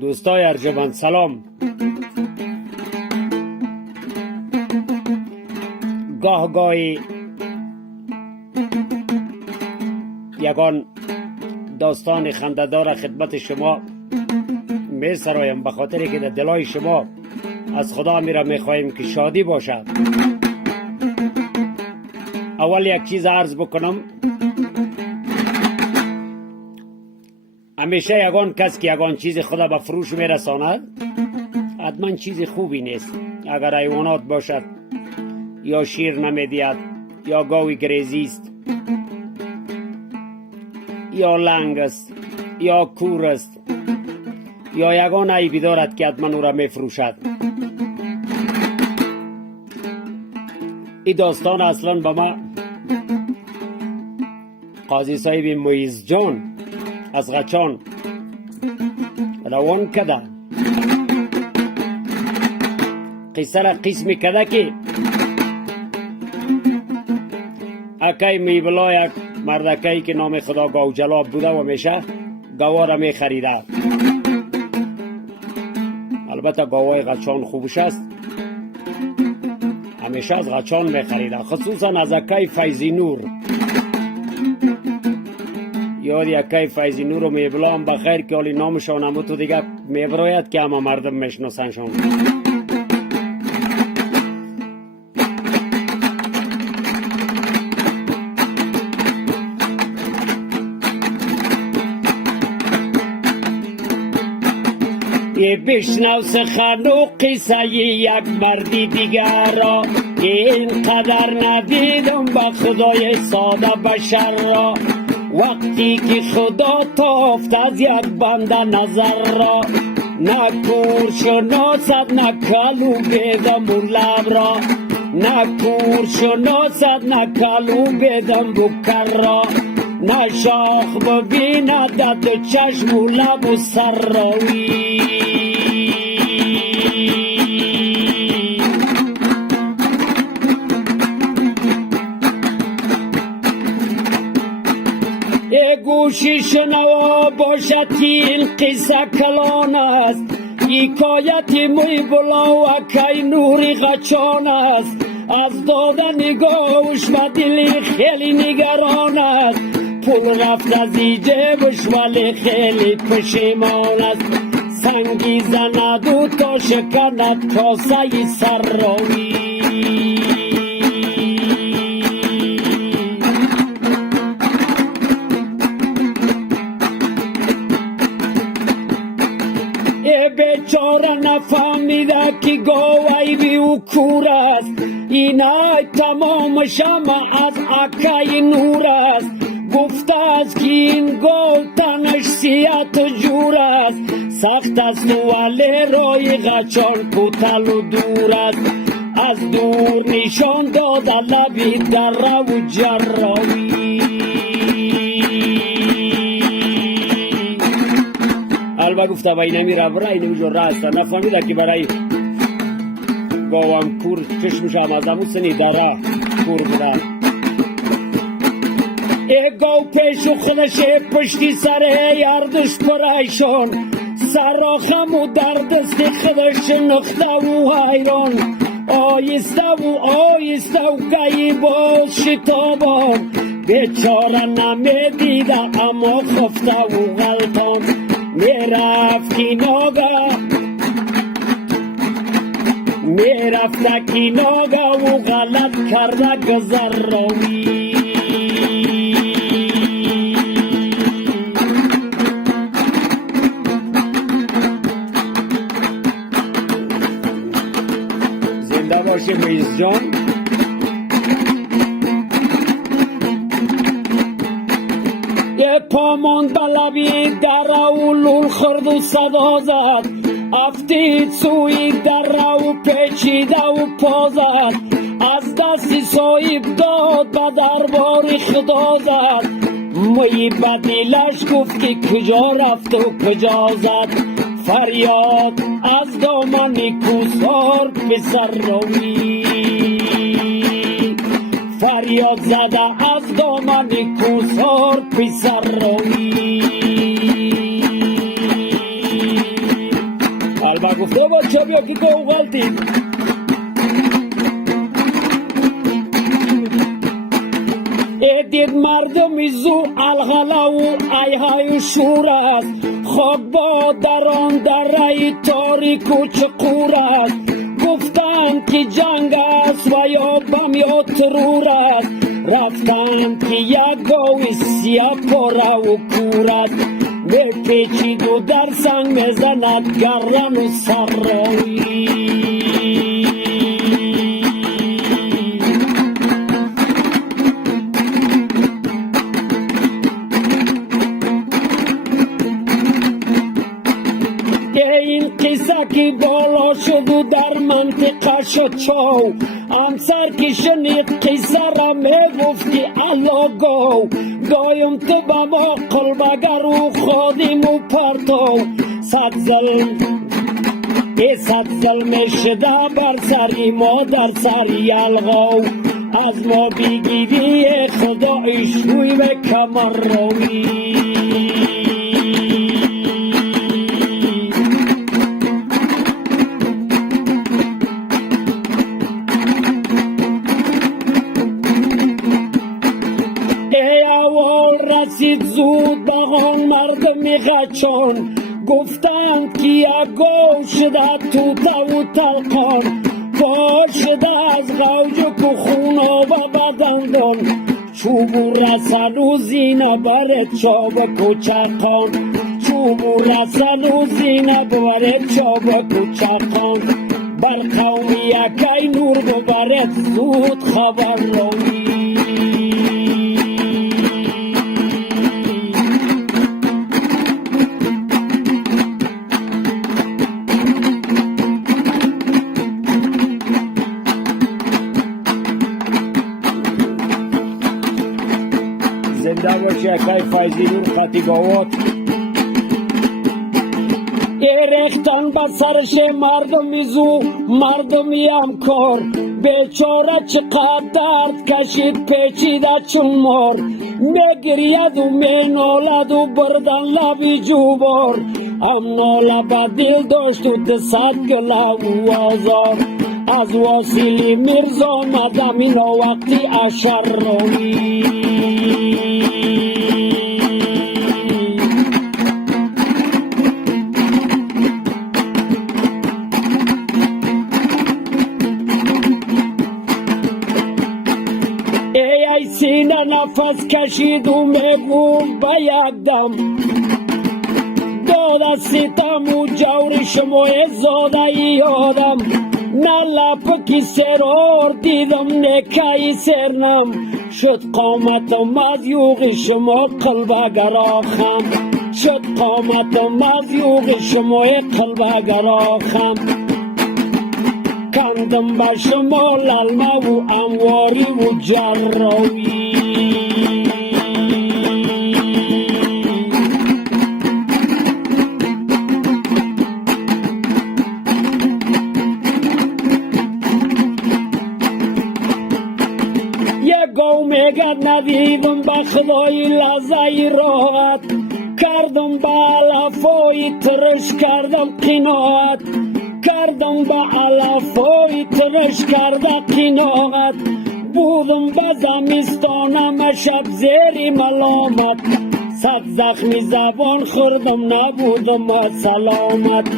دوستای ارجمند سلام. گاهی یگان داستان خنده‌دار خدمت شما می سرایم، به خاطر که در دلای شما از خدا می خواهیم که شادی باشد. اول یک چیز عرض بکنم، همیشه یگان کس که یگان چیز خدا به فروش می رساند حتما چیز خوبی نیست. اگر حیوانات باشد، یا شیر نمیدید، یا گاوی گریزی است، یا لنگ است، یا کور است، یا یگان عیبی دارد که حتما او را می فروشد. این داستان اصلا به ما قاضی صاحب مویز جان از غچان روان کده. قصه را قسم کده که اکی میبلا یک مردکی که نام خدا گاوجلاب بوده و میشه گاوا را می خریده. البته گاوای غچان خوبش است، همیشه از غچان می خریده، خصوصا از اکی فیضی نور. یاد یکی فیضی نور و میبلا هم بخیر که حالی نامشان همو تو دیگه میبراید که همه مردم میشناسنشان. یه بشنو سخن و قصه یک مردی دیگر را، اینقدر ندیدم به خدای ساده بشر را. وقتی که خدا تافت از یک بنده نظر را، نه کور شناسد نه کلو بیدم بر لب را، نه کور شناسد نه کلو بیدم بکر را، نه شاخ ببیند در دو چشم و لب و سر راوی. گوشی شنوا باشد این قصه کلان است، حکایت موی بلا و کی نوری غچان است. از دادن نگاهش و دلی خیلی نگران است، پول رفت از جیبش ولی خیلی پشیمان است. سنگی زند و تا شکند کاسه سر راوی. بیچاره نفهمیده که گاوی بی او کور است، اینای تمامش همه از اکای نور است. گفته است که این گاو تنش سیات و جور است، سخت است ولی رای غچان کوتل و دور است. از دور نشان داده لبی دره و جراوی. البته گفته با اینمی را برای اینمی جو راست نفهمیده که برای گاوم کور چشمش هم از همون سنی داره کور بوده. ای گاو پیش و خودش پشتی سر یردش پرایشان، سراخم و دردست خودش نخته و حیران. آیسته و گئی باز شتابان، بیچاره نمیدیده اما خفته و غلطان. میرفت کی ناگه و غلط کرده گذر راوی. زنده باشه مویز جان. یه پامان بلبی در اولون خرد و صدا زد، افتید سوی در و پیچیده و پا زد. از دست صاحب داد به دربار خدا زد، می بدیلش گفت که کجا رفت و کجا زد. فریاد از دامن کوسار پسر روی، فریاد زده از دامن کوسار پسر روی البا گفته بچه بیا که تو غلطی دید مردمی زو الغلا و ایهای شور است خاک با دران دره تاریک و چقور است گفتند که جنگ است و یا بم یا ترور است رفتند که یک گاوی سیاه پاره و کور است بپیچید و در سنگ میزند گردن و سرایی این قصه که بالا شد و در منطقه شد چاو همسر که شنید قصه را میگفت که الله گو گایم تو به ما قلبگر و خادم و پرتو صد ظلم شده بر سری ما در سری الغاو از ما بگیری خدای شوی و کمر روی رسید زود بغان مردمی غچان گفتند که یک گو شده توتا و تلقان پار شده از غوجک و خونا و بدندان چوب و رسن و زینه برد چابک و چرخان چوب و رسن و زینه برد چابک و چرخان بر قوم یکی نور ببرد زود خبر روی زنده باشه اکای فایزی نور خطیباوات ریختن به سرش مردمی زو مردمی همکار بیچاره چقدر درد کشید پیچیده چون مار میگرید و مینالد و بردن لبی جوبار هم ناله به دل داشت و دست گله و آزار از واسیلی میرزا مدم اینا وقتی اشر روی ای سینه نفس کشید و میگفت به یک دم داد ستم و جور شما زاده ای آدم نه لپکی سرار دیدم نکای سرنم شد قامتم از یوغ شما قلبگر آخم شد قامتم از یوغ شما قلبگر آخم کندم به شما للمه و انواری و جراوی گو میگد ندیدم به خدای لحظه راحت کردم به علفای ترش کردم قناعت کردم به علفای ترش کرده قناعت بودم به زمستانم شب زیر ملامت صد زخمی زبان خوردم نبودم سلامت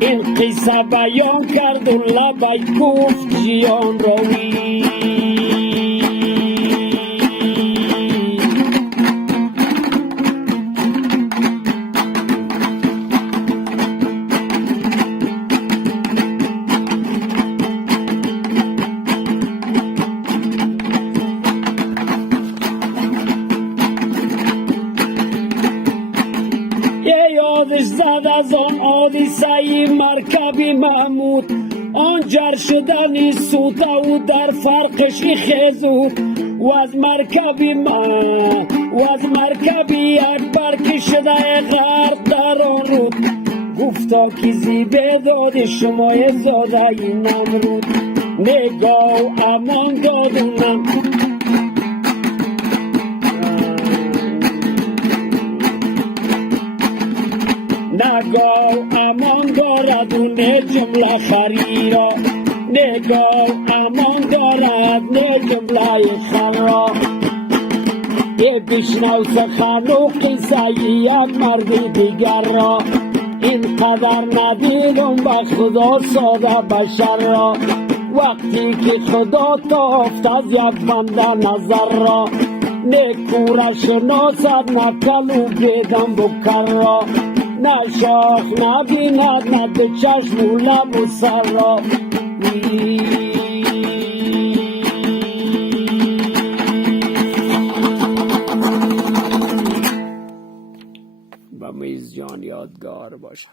این قصه بیان کرد و لبای گفت جیان روی یادش زد از آن حادثه مرکبی محمود آن جر شدنی سوته و در فرقش خیزود و از مرکبی اکبر کشده غرب در آن رود گفتا که زیبه داد شما زاده نمرود نگاه امان دادونم نگاه امان داردونه جمله خریرا نگاه امان دارد نه جمله خرا یه بشنو سخن و قصه یک مرد دیگر را اینقدر ندیدم به خدا ساده بشر را وقتی که خدا تافت از یک بنده نظر را نه کور شناسد نه کلو بیدم بکر را نه شاخ نبیند نه به چشم و لب و سر را و میز جان یادگار باشه.